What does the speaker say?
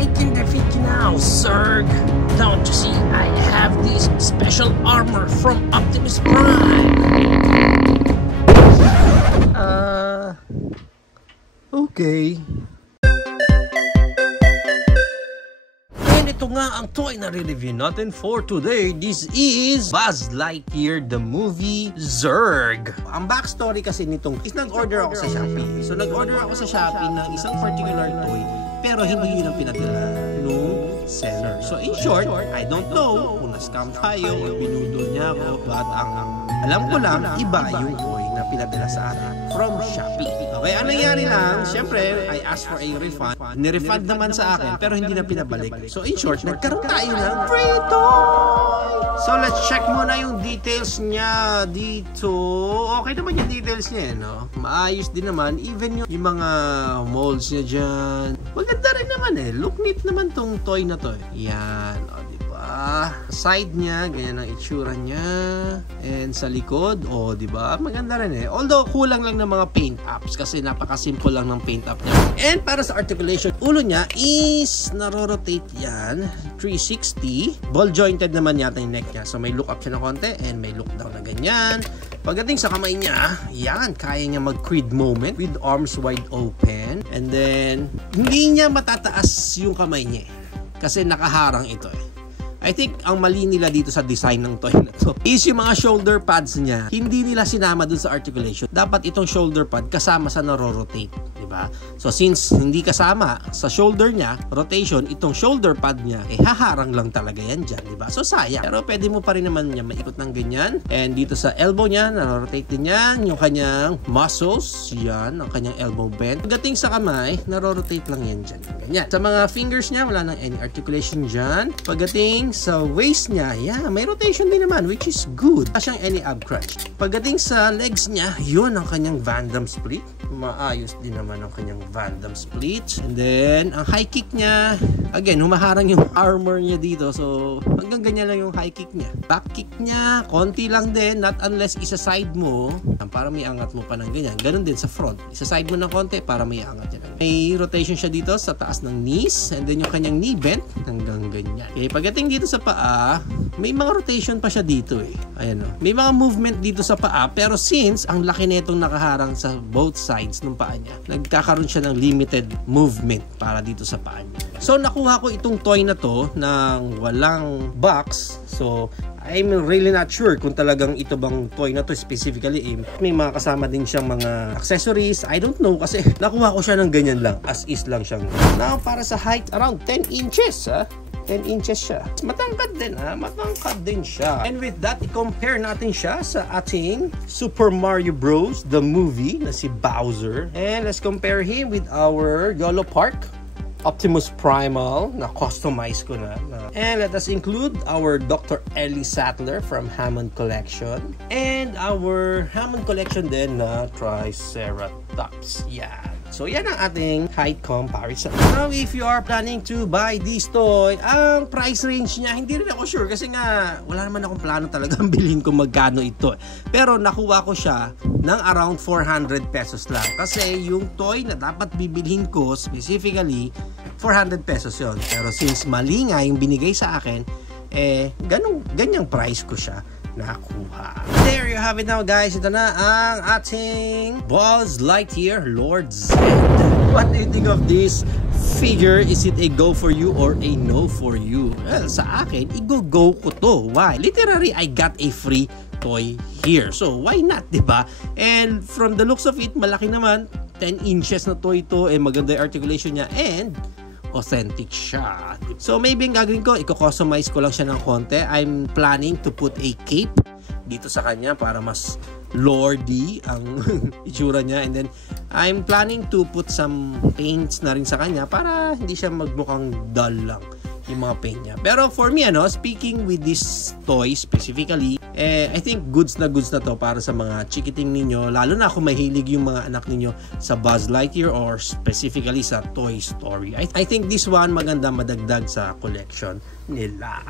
I can defeat you now, Zurg. Don't you see, I have this special armor from Optimus Prime. Okay. Ito nga ang toy na re-review natin for today. This is Buzz Lightyear, the movie Zurg. Ang backstory kasi nitong is nag-order ako sa Shopee. So nag-order ako sa Shopee ng isang particular toy pero hindi yun ang pinadala nung seller. So in short, I don't know kung na-scam tayo o binudol niya ako. But ang alam ko lang, iba yung toy na pinadala sa akin from Shopee. Okay, ang nangyari lang, syempre, I asked for a refund. Ni-refund naman sa akin, pero hindi na pinabalik. So, in short, nagkaroon tayo ng free toy! So, let's check muna yung details niya dito. Okay naman yung details niya, no? Maayos din naman. Even yung mga molds niya dyan. Maganda rin naman eh. Look neat naman tong toy na to. Yan, o, diba? Side niya, ganyan ang itsura niya. And sa likod, o, diba? Maganda rin eh. Although, kulang lang ng mga paint apps kasi napaka-simple lang ng paint up niya. And para sa articulation, ulo niya is naro-rotate yan 360. Ball jointed naman yata yung neck niya. So may look up siya na konti and may look down na ganyan. Pagdating sa kamay niya, yan, kaya niya mag-creed moment with arms wide open. And then, hindi niya matataas yung kamay niya kasi nakaharang ito eh. I think ang mali nila dito sa design ng toy na to is yung mga shoulder pads niya, hindi nila sinama dun sa articulation. Dapat itong shoulder pad kasama sa naro-rotate, diba? So since hindi kasama sa shoulder niya, rotation, itong shoulder pad niya, eh haharang lang talaga yan dyan, diba? So sayang. Pero pwede mo pa rin naman niya maikot ng ganyan. And dito sa elbow niya, naro-rotate din yan. Yung kanyang muscles, yan, ang kanyang elbow bend. Pagdating sa kamay, naro-rotate lang yan dyan. Ganyan. Sa mga fingers niya, wala nang any articulation dyan. Pagdating sa waist niya, yeah, may rotation din naman, which is good. Wala siyang any ab crunch. Pagdating sa legs niya, yun ang kanyang Van Damme split. Maayos din naman ang kanyang Van Damme split. And then, ang high kick niya, again, humaharang yung armor niya dito. So, hanggang ganyan lang yung high kick niya. Back kick niya, konti lang din. Not unless isa-side mo, para may angat mo pa ng ganyan. Ganun din sa front. Isa-side mo ng konti para may angat yan. May rotation siya dito sa taas ng knees. And then, yung kanyang knee bend, hanggang ganyan. Okay, pagdating dito sa paa, may mga rotation pa siya dito eh. Ayan o. May mga movement dito sa paa, pero since ang laki netong nakaharang sa both sides ng paa niya, nagkakaroon siya ng limited movement para dito sa paa niya. So nakuha ko itong toy na to ng walang box. So I'm really not sure kung talagang ito bang toy na to specifically eh. May mga kasama din siyang mga accessories. I don't know kasi nakuha ko siya ng ganyan lang. As is lang siyang. Now para sa height, around 10 inches ha. 10 inches siya. Matangkad din ha. Matangkad din siya. And with that, i-compare natin siya sa ating Super Mario Bros. The movie na si Bowser. And let's compare him with our YOLO Park Optimus Primal na customize ko na. And let us include our Dr. Ellie Sattler from Hammond Collection. And our Hammond Collection din na Triceratops. Yeah. So, yan ang ating height comparison. Now, if you are planning to buy this toy, ang price range niya, hindi rin ako sure kasi nga, wala naman akong plano talagang bilhin kung magkano ito. Pero, nakuha ko siya ng around 400 pesos lang. Kasi, yung toy na dapat bibilhin ko, specifically, 400 pesos yon. Pero, since mali nga yung binigay sa akin, eh, ganyang price ko siya nakuha. There you have it now guys. Ito na ang ating Buzz Lightyear Lord Zed. What do you think of this figure? Is it a go for you or a no for you? Well, sa akin, i-go ko to. Why? Literally, I got a free toy here. So, why not, diba? And from the looks of it, malaki naman. 10 inches na toy ito. Eh, maganda yung articulation niya. And authentic siya. So maybe ang gagawin ko, i-customize ko lang siya ng konti. I'm planning to put a cape dito sa kanya para mas lordy ang itsura niya. And then I'm planning to put some paints na rin sa kanya para hindi siya magmukhang dull lang yung mga paint niya. Pero for me, speaking with this toy specifically, I think goods na to para sa mga chikiting ninyo, lalo na kung mahilig yung mga anak ninyo sa Buzz Lightyear or specifically sa Toy Story. I think this one maganda madagdag sa collection nila.